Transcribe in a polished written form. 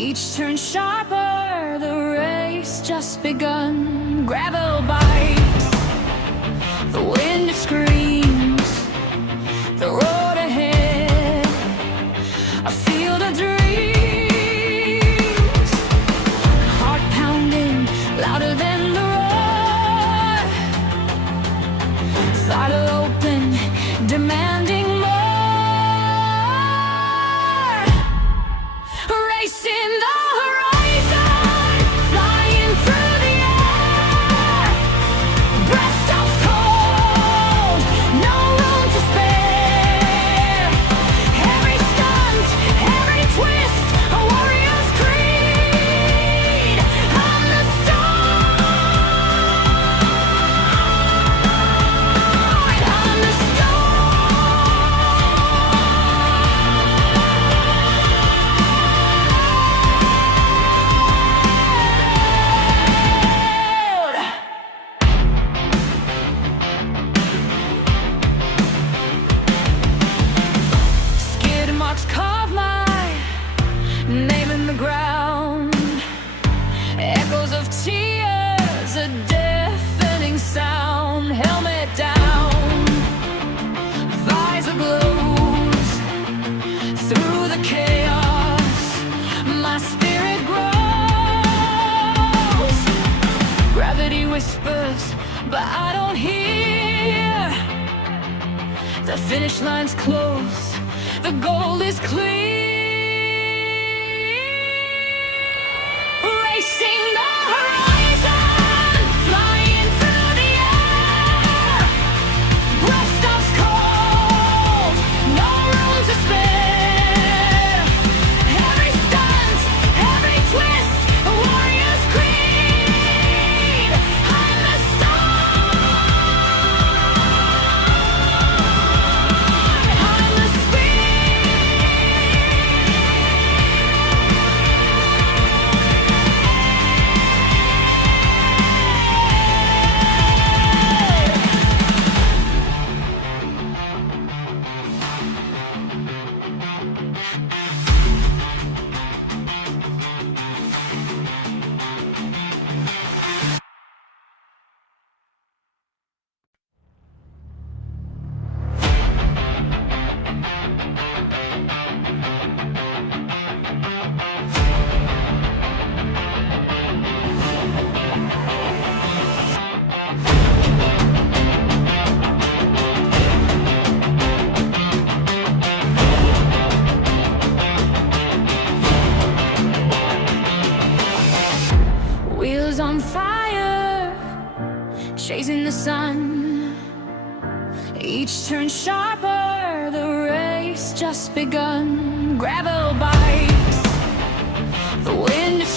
Each turn sharper, the race just begun. Gravel bites, the wind screams, the road ahead, a field of dreams. Heart pounding, louder than the roar. Throttle open, demanding more. Racing the horizon, flying through the air. Breath stops cold, no room to spare. Every stunt, every twist, a warrior's creed. I'm the start, I'm the skid marks carve my name in the ground. Echoes of tears, a deafening sound. Helmet down, visor glows. Through the chaos, my spirit grows. Gravity whispers, but I don't hear. The finish line's close, the goal is clear. Racing the horizon, flying through the air. Breath stops cold, no room to spare. Every stunt, every twist, a warrior's creed. I'm the start, I'm the wheels on fire, chasing the sun. Each turn sharper, the race just begun. Gravel bites, the wind screams.